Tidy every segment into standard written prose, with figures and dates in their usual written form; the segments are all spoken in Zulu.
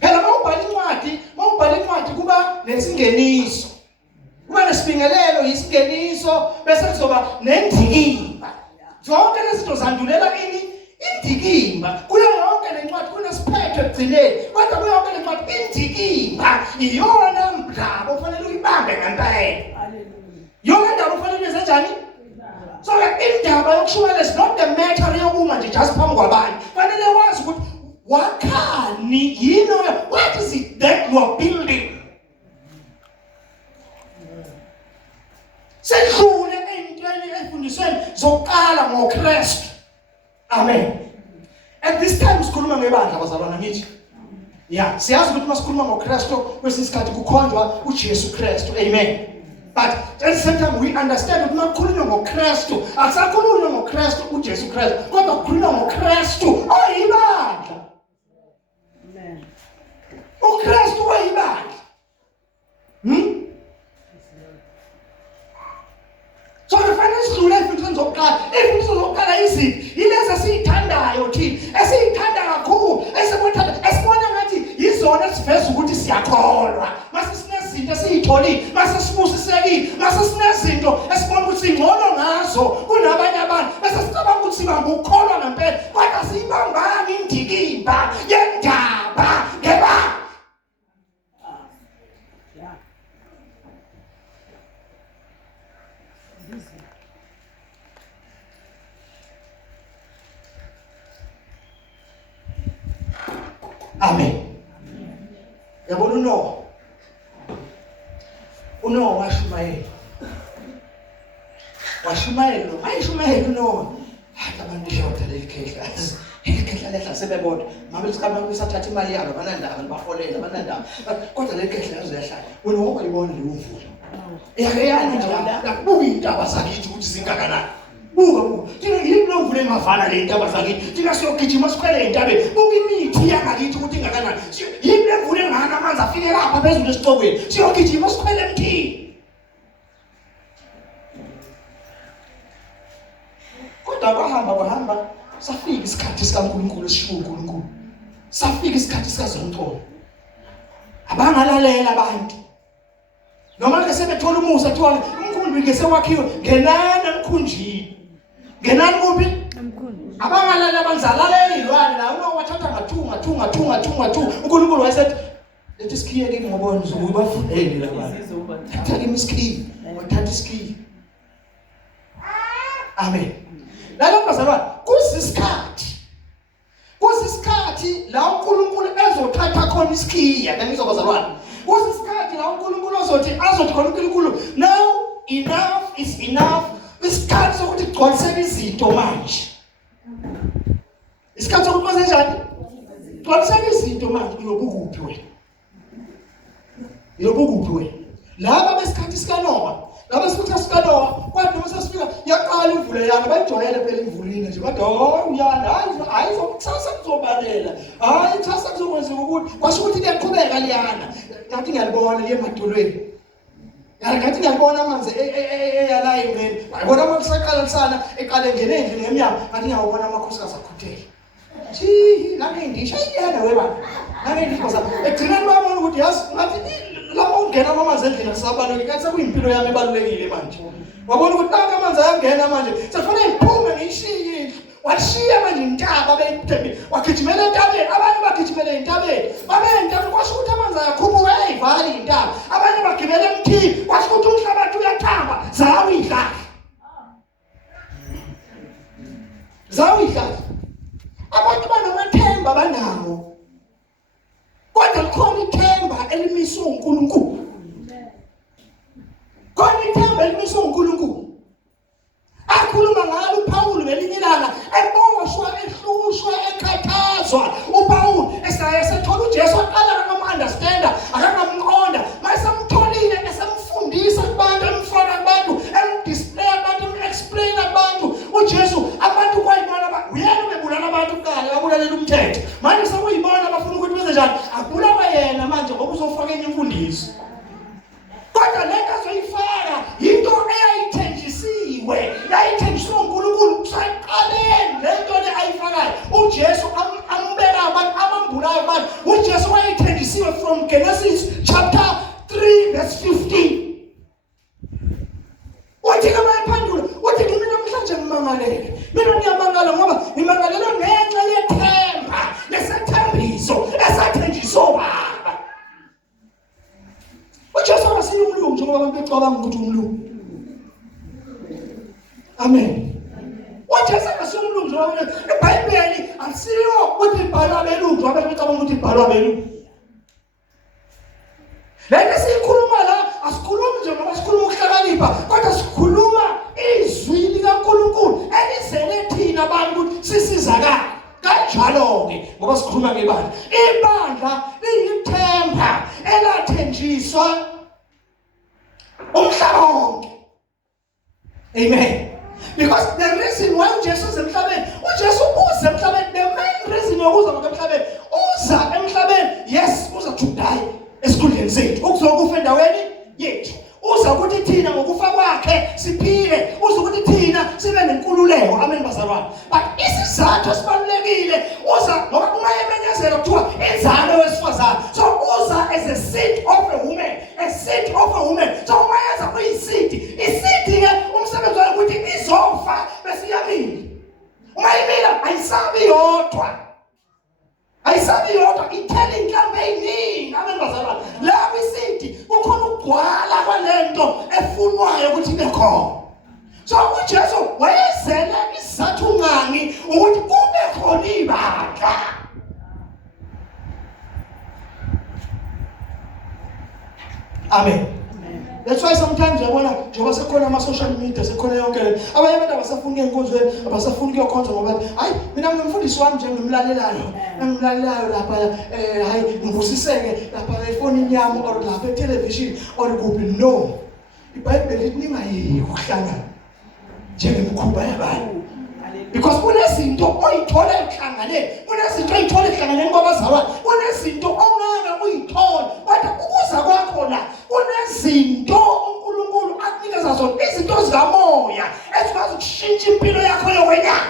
Phela mawubhala incwadi kuba nesingeniso. Kuba nesibingelelo isingeniso bese kuzoba nendikimba. Zonke lezi zinto zandulela ini indikimba. Kuyo yonke lencwadi kunesiphetho ekugcineni. Kodwa kuyo yonke lencwadi indikimba iyona mdlalo ofanele uyibambe ngempela. Yonke ndaba ofanele uyenze kanjani? So indaba yokushukela is not the matter yokuma nje just phambi kwabanye. Fanele wazi ukuthi wakhani yini, what is it that you are building? Sedlule entweni efundisweni zokuqala ngoKristu. Amen. At this time sikhuluma ngebandla bazalwana ngithi. Yeah, siyazi ukuthi masikhuluma ngoKristu kwesikhathi kukhonjwa uJesu Kristu. Amen. But at the same time we understand ukuthi makukhulunywa ngoKristu akusakhulunywa ngoKristu uJesu Kristu kodwa kukhulunywa ngoKristu oyibandla. Amen. uKristu oyibandla. So kufanele sidlule emfundisweni zokuqala. Imfundiso zokuqala iziphi? Yilezi esiyithandayo thina, esiyithanda kakhulu, esibona ngathi yizona esiveza ukuthi siyakholwa. Mase sinezinto esiyitholile, mase sibusisekile, mase sinezinto esibona ukuthi singcono ngazo kunabanye abantu, bese sicabanga ukuthi sibamba ukukholwa ngempela, kodwa siyibambanga indikimba yendaba ngebandla. Amen. Yabona uNoah washumayela ayishumayela uNoah abantu shoda lekhehla lehla sebebona mama lisikama kusathatha imali yabo banandaba baholela banandaba kodwa lekhehla yazehla wena ngobayibona le umvula eyakeyana nje buka indaba zakithi ukuthi zingakanani. Buka thina yini lo mvule emavana le ndaba zakithi thina siyogijima sikhwele entabeni buka imithi yangakithi ukuthi ingakanani yini le mvule engana amanzi afike lapha phezulu esicokweni siyogijima sikhwele emthini. Kodwa bahamba safika isikhathi sikaNkulunkulu esishiwo uNkulunkulu, safika isikhathi sikaZonke abangalalela abantu noma ke sebethola umusa thiwa umkhumbi ngese wakhiwe ngenani emkhunjini. Ngenani kuphi? Emkhunjini. Abangalala abanzalaleli ilwane la unowathatha ngathunga. uNkulunkulu wayesethi lethi sikhiye ke ngobona uzobafundeli labantu. Thatha imisikhiye, wathatha isikhiye. Amen. Lalo bazalwane kusisikhathi la uNkulunkulu ezothatha khona isikhiya ngizobazalwane. Kusisikhathi la uNkulunkulu azothi khona uNkulunkulu now enough is enough. Isikhathi sokuthi gcwaliseke izinto manje. Isikhathi sokuthi kwenze njani? Gcwaliseke izinto manje uyobukuphi wena? Laba besikhathi sikaNoah, kwathi noma sesifika yaqala imvula yana bayijwayele phela imvulini nje kodwa uyana hayi kusasa kuzobalela kusasa kuzokwenzeka ukuthi kwasho ukuthi liyaqhubeka liyana ngathi ngiyalibona liye emadolweni ngathi ngiyabona amanzi eyala imini ngiyabona amasaqala lisana eqale ngene endlini ngemnyama ngathi ngiyabona amakhosikazi akhuthele nami ndisho iyena webani nami ndikoza egcina babona ukuthi yazi ngathi lapho ungena amanzi endlini kusabaluleke ngathi kuyimpilo yami ebalulekile manje. Wabona ukuthi nanka amanzi ayangena manje sekufanele ngiphume ngiyishiye washiya manje intaba beyithembe wagijimela entabeni abanye bagijimela entabeni babe entabeni kwasho ukuthi amanzi ayakhuphuka eyivala intaba abanye bagibela emthini kwasho ukuthi umhlabathi uyathamba zawidla abantu banamathemba banawo kodwa likhona ithemba elimiswe uNkulunkulu. Khona ithemba elimiswe uNkulunkulu akhuluma ngalo uPaul ngelinye ilanga eboshwa ehlushwa ekhathazwa uPaul esethola uJesu aqala akangamunderstanda akangamqonda mayesamtholile esemfundisa kubantu emfona abantu emdisplay abantu explain abantu uJesu abantu kwayibona uyena ubebulala abantu kuqala abulalela umthetho manje sekuyibona abafuna ukuthi benze njani abulawa yena manje ngoba uzofaka enye imfundiso kodwa lento azoyifaka into eyayithenjisiwe yayithenjiswa uNkulunkulu kusaqaleni lento le ayifakayo uJesu ambeka abantu abambulayo abantu uJesu wayethenjisiwe from Genesis chapter 3 verse 15. Uthi kama ephandula, uthi mina namhlanje ngimangalele. Mina ngiyamangala ngoba ngimangalela ngenxa yethemba lesethembiso esathenjiswa Baba. uJesu akasiyo umlungu njengoba abantu becabanga ukuthi umlungu. Amen. uJesu akasiyo umlungu njengoba iBhayibheli asiyo ukuthi ibhalwa abelungu, abantu becabanga ukuthi ibhalwa abelungu. Lento sikhuluma la asikhulumi nje ngoba sikhuluma ukuhlakanipha, kodwa sikhuluma izwi likaNkulunkulu elizele thina abantu ukuthi sisizakala. Kanjalo ke ngoba sikhuluma ngebandla. Ibandla liyithemba elathenjiswa umhlaba wonke. Amen. Because the reason why uJesu is emhlabeni, uJesu uza emhlabeni, the main reason yokuza emhlabeni, uza emhlabeni, yes, uza to die esikhundleni sethu, ukuzokufa endaweni yethu. Uza ukuthi thina ngokufa kwakhe siphile, uza ukuthi thina sibe nenkululeko. Amen bazalwane. But isizathu esibalulekile, uza ngoba uma emenyezela kuthiwa inzalo wesifazane. So uza as a seed of a woman, a seed of a woman. So uma yenza kuyisidi, isidi ke umsebenzi wayo ukuthi izofa bese iyamila. Uma imila ayisabi yodwa. Ayisabi yodwa, ithela inhlamvu eyiningi. Amen bazalwane. La kwisidi kukhona ukugcwala kwalento efunwayo ukuthi ibe khona. So uJesu wayezele isizathu ngani ukuthi kube khona ibandla. Amen. That's why sometimes yabona njengoba sekhona ama social media, sekhona yonke le, abanye abantu abasafuni enkonzweni, abasafuni ukuyokhonza ngoba hayi mina ngimfundisi wami nje ngimlalelayo lapha hayi ngivusiseke lapha efonini yami or lapha etelevision or kuphi. No, iBhayibheli lithi ningayihlangana njengemkhuba yabantu. Because kunezinto oyithola ehlanganeni, kunezinto oyithola ehlanganeni kwabazalwane, kunezinto ongeke uyithole, kodwa ukuza kwakho la kunezinto uNkulunkulu akunikeza zona, izinto zikamoya ezikwazi ukushintsha impilo yakho yokwenyama.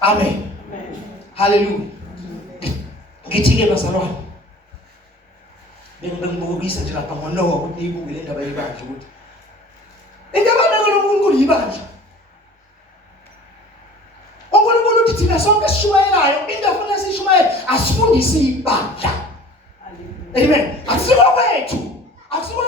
Amen. Hallelujah. Ngithi ke bazalwane, bengibukisa nje lapha ngoNoah ukuthi niyibuke le ndaba yebandla ukuthi indaba kaNkulunkulu yibandla. uNkulunkulu uthi thina sonke sishumayelayo into efuna sishumayele asifundise ibandla. Amen. Akusiwe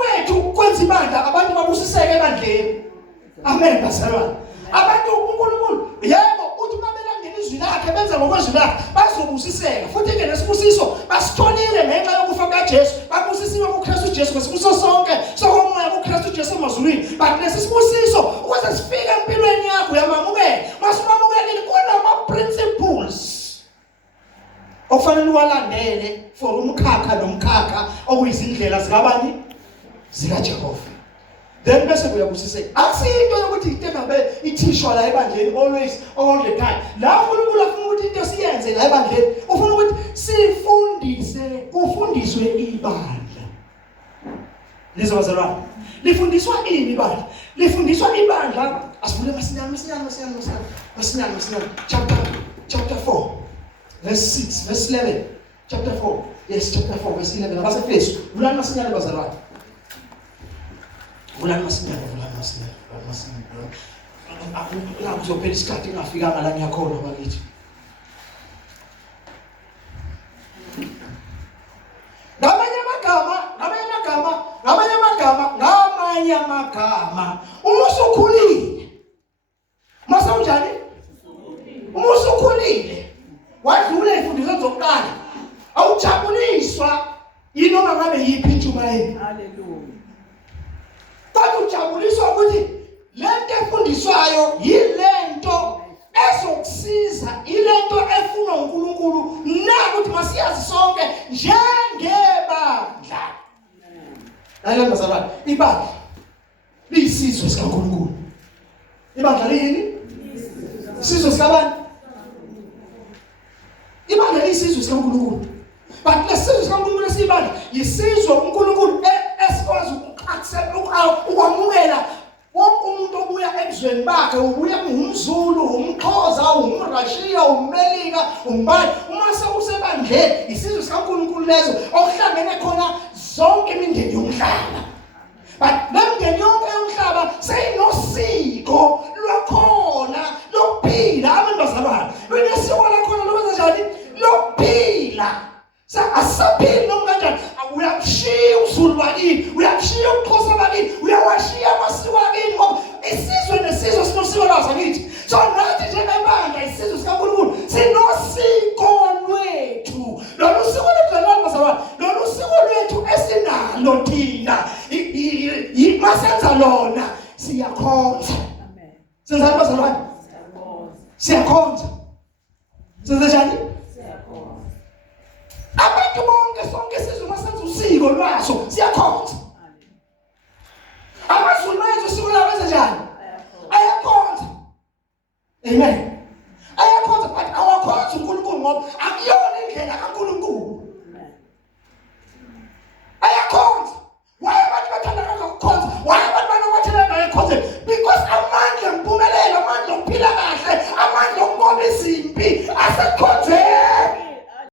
wethu kwenza ibandla abantu babusiseke ebandleni. Amen bazalwane. Abantu uNkulunkulu yebo uthi babelandela izwi lakhe benza ngokwezwi lakhe bazobusiseka, futhi ke nesibusiso basitholile ngenxa yokufa kaJesu. Babusisiwe kuKristu Jesu, ngesibusiso sonke sokomoya kuKristu Jesu emazulwini. But lesisibusiso ukuze sifike empilweni yakho yamamukela, masimamukelile kunama principles okufanele uwalandele for umkhakha nomkhakha okuyizindlela zikabani zikaJehova. Then bese kuyabusiseka. Akusinto yokuthi intengabe ithishwa la ebandleni always all the time. La uNkulunkulu afuna ukuthi into siyenze la ebandleni, ufuna ukuthi kufundiswe ibandla. Lizo bazalwane. Lifundiswa ini ibandla? Lifundiswa ibandla. Asivule masinyane. Chapter 4 verse 6 verse 11. Chapter 4. Yes, chapter 4 verse 11. Abasefeso. Vulani masinyane bazalwane. Vulani masinyane. La kuzophela isikhathi ngafikanga la ngiyakhona bakithi. Ngamanye amagama umusukhulile. Mase unjani? Umusukhulile. Wadlula imfundiso zokuqala. Awujabuliswa yinoma ngabe yiphi intshumayelo. Hallelujah. Kodwa ujabuliswa ukuthi lento efundiswayo yilento ezokusiza, ilento efunwa uNkulunkulu nakuthi masiyazi sonke njengebandla. Hayi bazalwane, ibandla liyisizwe sikaNkulunkulu. Ibandla liyini? Isizwe sikabani? Ibandla liyisizwe sikaNkulunkulu. But lesizwe sikaNkulunkulu esibandla yisizwe uNkulunkulu esikwazi ukwamukela wonke umuntu obuya ebuzweni bakhe ubuya umZulu, umXhosa, umRashiya, umMelika, umbani. Uma sewusebandleni isizwe sikaNkulunkulu lezo okuhlangene khona zonke imindeni yomhlaba. But nemindeni yonke yomhlaba seyinosiko lwakhona lokuphila abantu bazalwane. Wena siko lakhona lokwenza njani? Lokuphila. Asaphili noma kanjani. Uyamshiya uZulu wakini, uyamshiya uXhosa wakini, uyawashiya amasiko akini ngoba isizwe nesizwe sinosiko laso kithi. So nathi njengebandla isizwe sikaNkulunkulu sinosiko lwethu. Lolu siko lwethu bazalwane, lolu siko lwethu esinalo thina. Masenza lona siyakhonza. Amen. Senza bazalwane? Siyakhonza. Senza njani? Siyakhonza. Abantu bonke sonke isizwe masenza usiko lwaso siyakhonza. AmaZulu manje usiko lwaso lenza njani? Ayakhonza. Amen. Ayakhonza but awakhonza uNkulunkulu ngoba akuyona indlela kaNkulunkulu.